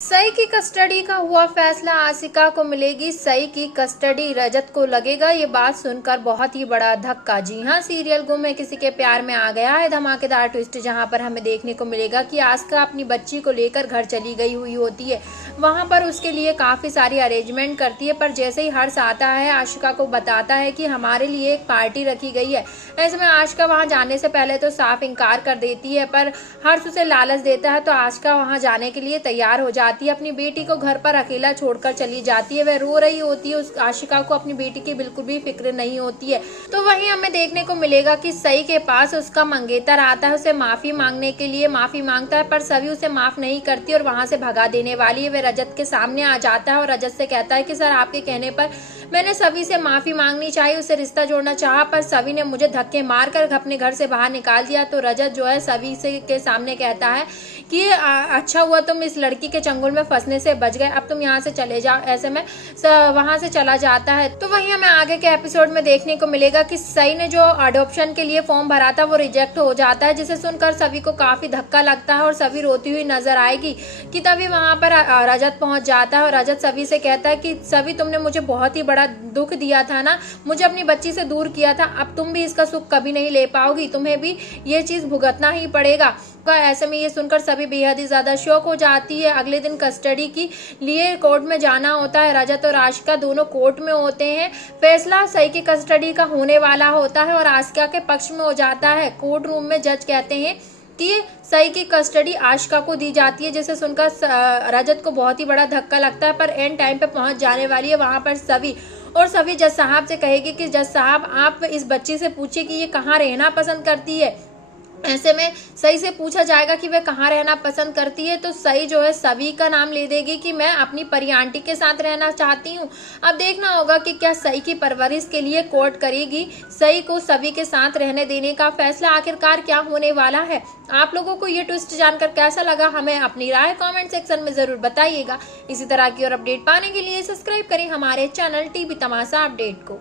सई की कस्टडी का हुआ फैसला, आशिका को मिलेगी सई की कस्टडी, रजत को लगेगा। ये बात सुनकर बहुत ही बड़ा धक्का। जी हां, सीरियल गुम है किसी के प्यार में आ गया है धमाकेदार ट्विस्ट, जहां पर हमें देखने को मिलेगा कि आशिका अपनी बच्ची को लेकर घर चली गई हुई होती है। वहां पर उसके लिए काफी सारी अरेंजमेंट करती है, पर जैसे ही हर्ष आता है आशिका को बताता है कि हमारे लिए एक पार्टी रखी गई है। ऐसे में आशिका वहां जाने से पहले तो साफ इनकार कर देती है, पर हर्ष उसे लालच देता है तो आशिका वहां जाने के लिए तैयार हो जाती है। अपनी बेटी को घर पर अकेला छोड़कर चली जाती है। वह रो रही होती है। उस आशिका को अपनी बेटी की बिल्कुल भी फिक्र नहीं होती है। तो वहीं हमें देखने को मिलेगा कि सई के पास उसका मंगेतर आता है, उसे माफी मांगने के लिए माफी मांगता है, पर सभी उसे माफ नहीं करती और वहां से भगा देने वाली है। वह रजत के सामने आ जाता है और रजत से कहता है कि सर, आपके कहने पर मैंने सभी से माफी मांगनी चाहिए, उसे रिश्ता जोड़ना चाहा, पर सभी ने मुझे धक्के मारकर अपने घर से बाहर निकाल दिया। तो रजत जो है सभी से के सामने कहता है कि अच्छा हुआ तुम इस लड़की के चंगुल में फंसने से बच गए, अब तुम यहाँ से चले जाओ। ऐसे में वहां से चला जाता है। तो वहीं हमें आगे के एपिसोड में देखने को मिलेगा कि सई ने जो अडॉप्शन के लिए फॉर्म भरा था वो रिजेक्ट हो जाता है, जिसे सुनकर सभी को काफी धक्का लगता है और सभी रोती हुई नजर आएगी। कि तभी वहां पर रजत पहुंच जाता है और रजत सभी से कहता है कि सभी, तुमने मुझे बहुत ही बड़ा दुख दिया था ना, मुझे अपनी बच्ची से दूर किया था, अब तुम भी इसका सुख कभी नहीं ले पाओगी, तुम्हें भी ये चीज भुगतना ही पड़ेगा। ऐसे में ये सुनकर सभी बेहद ही ज्यादा शौक हो जाती है। अगले दिन कस्टडी के लिए कोर्ट में जाना होता है। रजत और आशिका दोनों कोर्ट में होते हैं। फैसला सई की कस्टडी का होने वाला होता है और आशिका के पक्ष में हो जाता है। कोर्ट रूम में जज कहते हैं कि सई की कस्टडी आशिका को दी जाती है, जिसे सुनकर रजत को बहुत ही बड़ा धक्का लगता है, पर एंड टाइम पे पहुंच जाने वाली है वहां पर सभी। और सभी जज साहब से कहेगी कि जज साहब, आप इस बच्ची से पूछिए कि ये कहाँ रहना पसंद करती है। ऐसे में सई से पूछा जाएगा कि वह कहाँ रहना पसंद करती है, तो सई जो है सभी का नाम ले देगी कि मैं अपनी परी आंटी के साथ रहना चाहती हूँ। अब देखना होगा कि क्या सई की परवरिश के लिए कोर्ट करेगी सई को सभी के साथ रहने देने का फैसला, आखिरकार क्या होने वाला है। आप लोगों को ये ट्विस्ट जानकर कैसा लगा, हमें अपनी राय कॉमेंट सेक्शन में जरूर बताइएगा। इसी तरह की और अपडेट पाने के लिए सब्सक्राइब करें हमारे चैनल टीवी तमाशा अपडेट को।